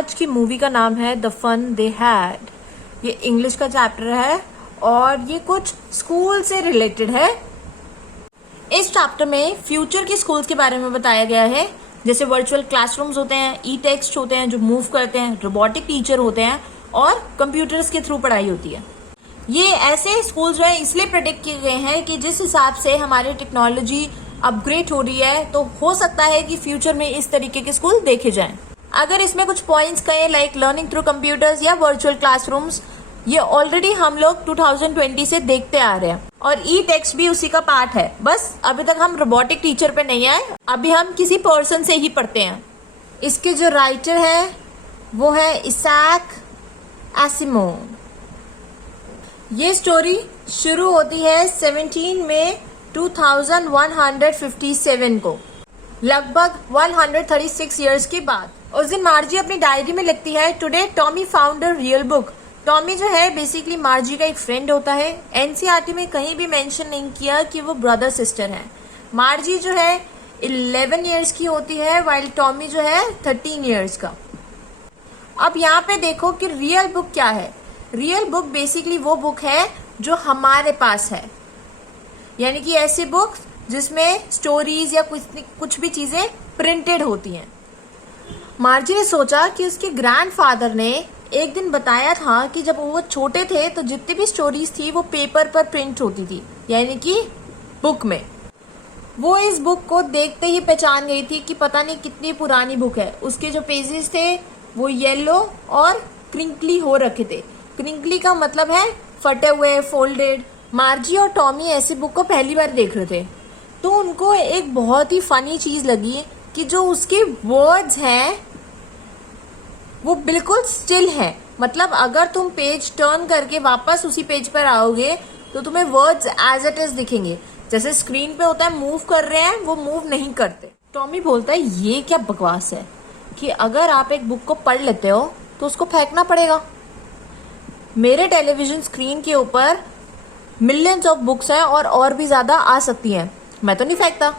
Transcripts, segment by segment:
आज की मूवी का नाम है द फन दे हैड। ये इंग्लिश का चैप्टर है और ये कुछ स्कूल से रिलेटेड है। इस चैप्टर में फ्यूचर के स्कूल्स के बारे में बताया गया है, जैसे वर्चुअल क्लासरूम्स होते हैं, ई टेक्स्ट होते हैं जो मूव करते हैं, रोबोटिक टीचर होते हैं और कंप्यूटर्स के थ्रू पढ़ाई होती है। ये ऐसे स्कूल्स जो है इसलिए प्रेडिक्ट किए गए हैं कि जिस हिसाब से हमारी टेक्नोलॉजी अपग्रेड हो रही है तो हो सकता है कि फ्यूचर में इस तरीके के स्कूल देखे जाएं। अगर इसमें कुछ पॉइंट्स कहें लाइक लर्निंग थ्रू कंप्यूटर्स या वर्चुअल क्लासरूम्स, ये ऑलरेडी हम लोग 2020 से देखते आ रहे हैं और ई टेक्स्ट भी उसी का पार्ट है। बस अभी तक हम रोबोटिक टीचर पे नहीं आए, अभी हम किसी पर्सन से ही पढ़ते हैं। इसके जो राइटर है वो है इसाक एसिमोव। ये स्टोरी शुरू होती है 17 मई 2157 को, लगभग 136 इयर्स के बाद। उस दिन मार्जी अपनी डायरी में लिखती है, today Tommy found a real book. Tommy जो है बेसिकली मार्जी का एक फ्रेंड होता है। एनसीईआरटी में कहीं भी मेंशन नहीं किया कि वो ब्रदर सिस्टर है। मार्जी जो है 11 इयर्स की होती है वाइल टॉमी जो है 13 इयर्स का। अब यहाँ पे देखो कि रियल बुक क्या है। रियल बुक बेसिकली वो बुक है जो हमारे पास है, यानी कि ऐसी बुक जिसमें स्टोरीज या कुछ भी चीजें प्रिंटेड होती हैं। मार्जी ने सोचा कि उसके ग्रैंडफादर ने एक दिन बताया था कि जब वो छोटे थे तो जितनी भी स्टोरीज थी वो पेपर पर प्रिंट होती थी, यानी कि बुक में। वो इस बुक को देखते ही पहचान गई थी कि पता नहीं कितनी पुरानी बुक है। उसके जो पेजेस थे वो येलो और क्रिंकली हो रखे थे। क्रिंकली का मतलब है फटे हुए, फोल्डेड। मार्जी और टॉमी ऐसी बुक को पहली बार देख रहे थे तो उनको एक बहुत ही फनी चीज लगी कि जो उसके वर्ड्स हैं वो बिल्कुल स्टिल है। मतलब अगर तुम पेज टर्न करके वापस उसी पेज पर आओगे तो तुम्हें वर्ड्स एज इट इज दिखेंगे। जैसे स्क्रीन पे होता है मूव कर रहे हैं, वो मूव नहीं करते। टॉमी बोलता है ये क्या बकवास है कि अगर आप एक बुक को पढ़ लेते हो तो उसको फेंकना पड़ेगा। मेरे टेलीविजन स्क्रीन के ऊपर मिलियंस ऑफ बुक्स हैं और भी ज्यादा आ सकती हैं, मैं तो नहीं फेंकता।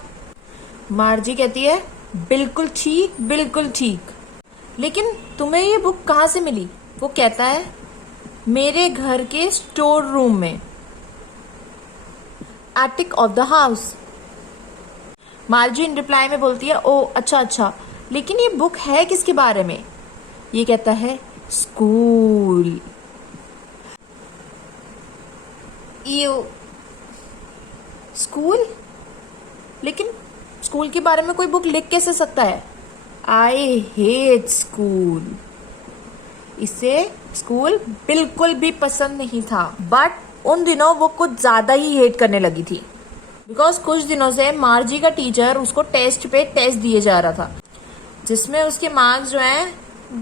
मार्जी कहती है बिल्कुल ठीक, बिल्कुल ठीक, लेकिन तुम्हें ये बुक कहाँ से मिली? वो कहता है मेरे घर के स्टोर रूम में, attic of the house. मार्जी in reply में बोलती है ओ अच्छा, लेकिन ये बुक है किसके बारे में? ये कहता है स्कूल। स्कूल? लेकिन स्कूल के बारे में कोई बुक लिख कैसे सकता है? I hate school. इसे स्कूल बिल्कुल भी पसंद नहीं था, बट उन दिनों वो कुछ ज्यादा ही हेट करने लगी थी बिकॉज कुछ दिनों से मार्जी का टीचर उसको टेस्ट पे टेस्ट दिए जा रहा था जिसमें उसके मार्क्स जो हैं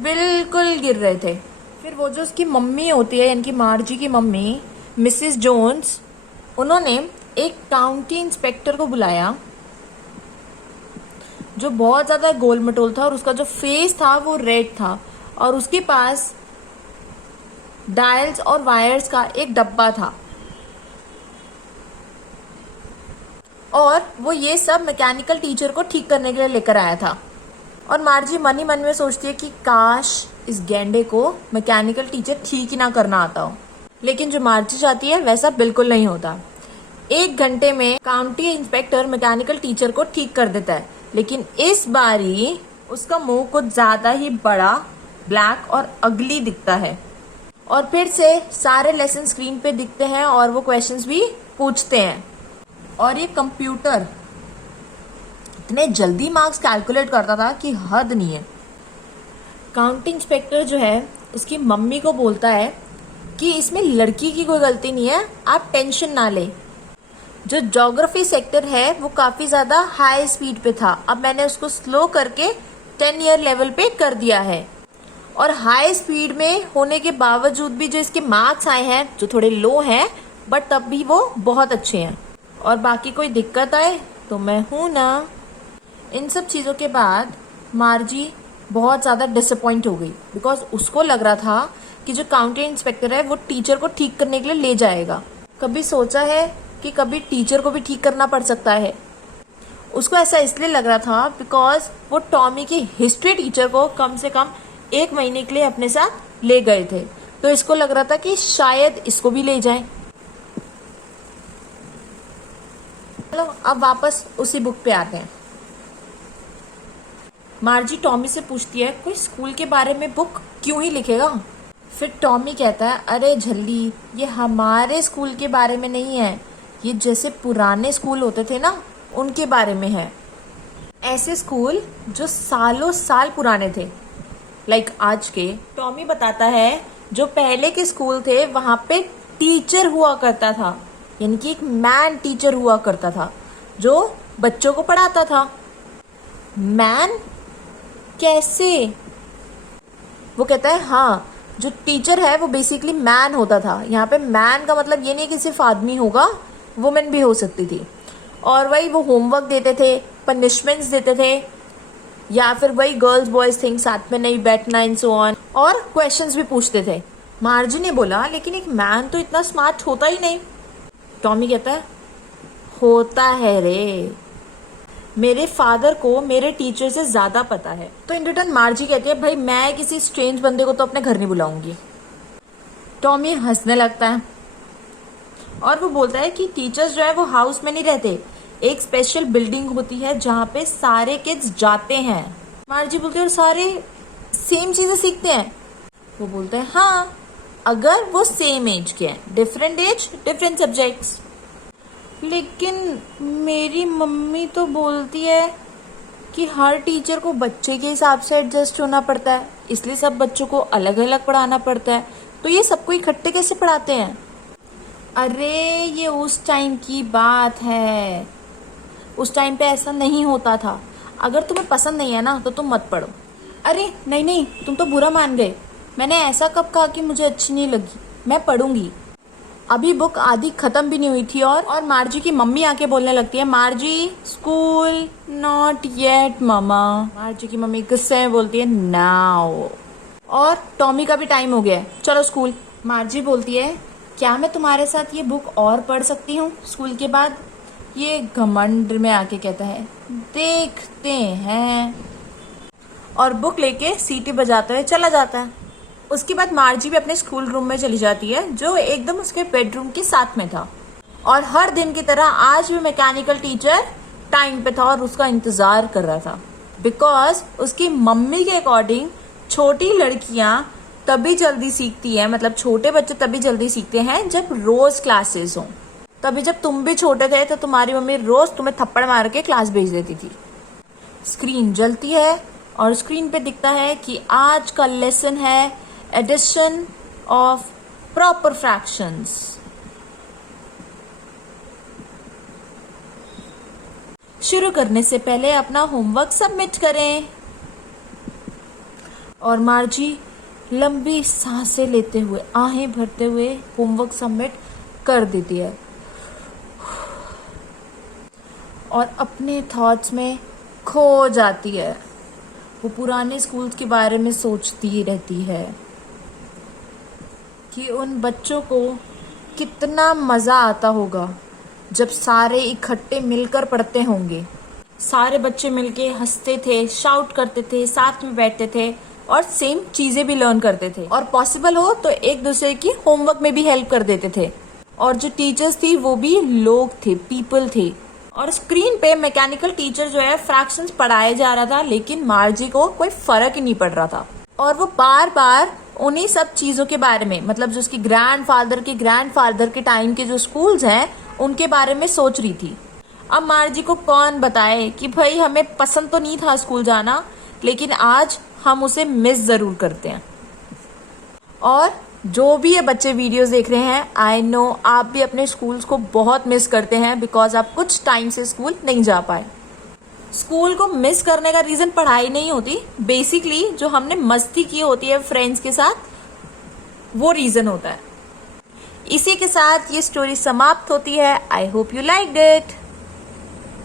बिल्कुल गिर रहे थे। फिर वो जो उसकी मम्मी होती है, यानी कि मार्जी की मम्मी मिसेस जोन्स, उन्होंने एक काउंटी इंस्पेक्टर को बुलाया जो बहुत ज्यादा गोल मटोल था और उसका जो फेस था वो रेड था और उसके पास डायल्स और वायर्स का एक डब्बा था और वो ये सब मैकेनिकल टीचर को ठीक करने के लिए लेकर आया था। और मार्जी मन ही मन में सोचती है कि काश इस गेंडे को मैकेनिकल टीचर ठीक ही ना करना आता हो, लेकिन जो मार्जी चाहती है वैसा बिल्कुल नहीं होता। 1 घंटे में काउंटी इंस्पेक्टर मैकेनिकल टीचर को ठीक कर देता है, लेकिन इस बारी उसका मुंह कुछ ज्यादा ही बड़ा, ब्लैक और अगली दिखता है। और फिर से सारे लेसन स्क्रीन पे दिखते हैं और वो क्वेश्चंस भी पूछते हैं। और ये कंप्यूटर इतने जल्दी मार्क्स कैलकुलेट करता था कि हद नहीं है। काउंटी इंस्पेक्टर जो है उसकी मम्मी को बोलता है कि इसमें लड़की की कोई गलती नहीं है, आप टेंशन ना ले। जो ज्योग्राफी सेक्टर है वो काफी ज्यादा हाई स्पीड पे था, अब मैंने उसको स्लो करके 10 ईयर लेवल पे कर दिया है। और हाई स्पीड में होने के बावजूद भी जो इसके मार्क्स आए हैं जो थोड़े लो हैं, बट तब भी वो बहुत अच्छे हैं। और बाकी कोई दिक्कत आए तो मैं हूं ना। इन सब चीजों के बाद मार्जी बहुत ज्यादा डिसअपॉइंट हो गई बिकॉज उसको लग रहा था कि जो काउंटी इंस्पेक्टर है वो टीचर को ठीक करने के लिए ले जाएगा। कभी सोचा है कि कभी टीचर को भी ठीक करना पड़ सकता है? उसको ऐसा इसलिए लग रहा था बिकॉज वो टॉमी की हिस्ट्री टीचर को कम से कम 1 महीने के लिए अपने साथ ले गए थे, तो इसको लग रहा था कि शायद इसको भी ले जाएं। चलो अब वापस उसी बुक पे आते हैं। मार्जी टॉमी से पूछती है कोई स्कूल के बारे में बुक क्यों ही लिखेगा। फिर टॉमी कहता है अरे झल्ली, ये हमारे स्कूल के बारे में नहीं है, ये जैसे पुराने स्कूल होते थे ना उनके बारे में है। ऐसे स्कूल जो सालों साल पुराने थे, लाइक आज के। टॉमी बताता है जो पहले के स्कूल थे वहां पे टीचर हुआ करता था, यानी कि एक मैन टीचर हुआ करता था जो बच्चों को पढ़ाता था। मैन कैसे? वो कहता है हाँ, जो टीचर है वो बेसिकली मैन होता था। यहाँ पे मैन का मतलब ये नहीं कि सिर्फ आदमी होगा, वुमेन भी हो सकती थी। और वही वो होमवर्क देते थे, पनिशमेंट्स देते थे, या फिर वही गर्ल्स बॉयज थिंग साथ में नहीं बैठना एंड सो ऑन, और क्वेश्चंस भी पूछते थे। मार्जी ने बोला लेकिन एक मैन तो इतना स्मार्ट होता ही नहीं। टॉमी कहता है होता है रे, मेरे फादर को मेरे टीचर से ज्यादा पता है। तो इन रिटर्न मार्जी कहती है भाई मैं किसी स्ट्रेंज बंदे को तो अपने घर नहीं बुलाऊंगी। टॉमी हंसने लगता है और वो बोलता है कि टीचर्स जो है वो हाउस में नहीं रहते, एक स्पेशल बिल्डिंग होती है जहाँ पे सारे किड्स जाते हैं। मार्जी बोलती है और सारे सेम चीजें सीखते हैं। वो बोलता है हाँ, अगर वो सेम एज के हैं, डिफरेंट एज डिफरेंट सब्जेक्ट्स। लेकिन मेरी मम्मी तो बोलती है कि हर टीचर को बच्चे के हिसाब से एडजस्ट होना पड़ता है, इसलिए सब बच्चों को अलग अलग पढ़ाना पड़ता है, तो ये सबको इकट्ठे कैसे पढ़ाते हैं? अरे ये उस टाइम की बात है, उस टाइम पे ऐसा नहीं होता था। अगर तुम्हें पसंद नहीं है ना तो तुम मत पढ़ो। अरे नहीं नहीं, तुम तो बुरा मान गए, मैंने ऐसा कब कहा कि मुझे अच्छी नहीं लगी, मैं पढ़ूंगी। अभी बुक आधी खत्म भी नहीं हुई थी और मार्जी की मम्मी आके बोलने लगती है मार्जी स्कूल नॉट येट मामा। मार्जी की मम्मी गुस्से में बोलती है नाउ, और टॉमी का भी टाइम हो गया है, चलो स्कूल। मार्जी बोलती है क्या मैं तुम्हारे साथ ये बुक और पढ़ सकती हूँ स्कूल के बाद? ये घमंड में आके कहता है देखते हैं, और बुक लेके सीटी बजाते हुए चला जाता है। उसके बाद मार्जी भी अपने स्कूल रूम में चली जाती है जो एकदम उसके बेडरूम के साथ में था, और हर दिन की तरह आज भी मैकेनिकल टीचर टाइम पे था और उसका इंतजार कर रहा था। बिकॉज उसकी मम्मी के अकॉर्डिंग छोटी लड़कियां तभी जल्दी सीखती है, मतलब छोटे बच्चे तभी जल्दी सीखते हैं जब रोज क्लासेस हो। तभी जब तुम भी छोटे थे तो तुम्हारी मम्मी रोज तुम्हें थप्पड़ मार के क्लास भेज देती थी। स्क्रीन जलती है और स्क्रीन पे दिखता है कि आज का लेसन है एडिशन ऑफ प्रॉपर फ्रैक्शंस। शुरू करने से पहले अपना होमवर्क सबमिट करें। और मार्जी लंबी सांसें लेते हुए, आहें भरते हुए होमवर्क सबमिट कर देती है और अपने थॉट्स में खो जाती है। वो पुराने स्कूल्स के बारे में सोचती ही रहती है कि उन बच्चों को कितना मजा आता होगा जब सारे इकट्ठे मिलकर पढ़ते होंगे। सारे बच्चे मिलके हंसते थे, शाउट करते थे, साथ में बैठते थे और सेम चीजें भी लर्न करते थे, और पॉसिबल हो तो एक दूसरे की होमवर्क में भी हेल्प कर देते थे। और जो टीचर्स थी वो भी लोग थे, पीपल थे। और स्क्रीन पे मैकेनिकल टीचर जो है फ्रैक्शंस पढ़ाया जा रहा था, लेकिन मार्जी को कोई फर्क ही नहीं पड़ रहा था। और वो बार बार उन्हीं सब चीजों के बारे में, मतलब जो उसकी ग्रैंडफादर के टाइम के जो स्कूल्स हैं उनके बारे में सोच रही थी। अब मार्जी को कौन बताए कि भाई हमें पसंद तो नहीं था स्कूल जाना, लेकिन आज हम उसे मिस जरूर करते हैं। और जो भी ये बच्चे वीडियोस देख रहे हैं, आई नो आप भी अपने स्कूल्स को बहुत मिस करते हैं, बिकॉज आप कुछ टाइम से स्कूल नहीं जा पाए। स्कूल को मिस करने का रीजन पढ़ाई नहीं होती, बेसिकली जो हमने मस्ती की होती है फ्रेंड्स के साथ, वो रीजन होता है। इसी के साथ ये स्टोरी समाप्त होती है। I hope you liked it.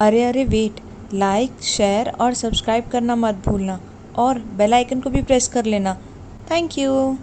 अरे वेट, लाइक शेयर और सब्सक्राइब करना मत भूलना, और बेल आइकन को भी प्रेस कर लेना। Thank you.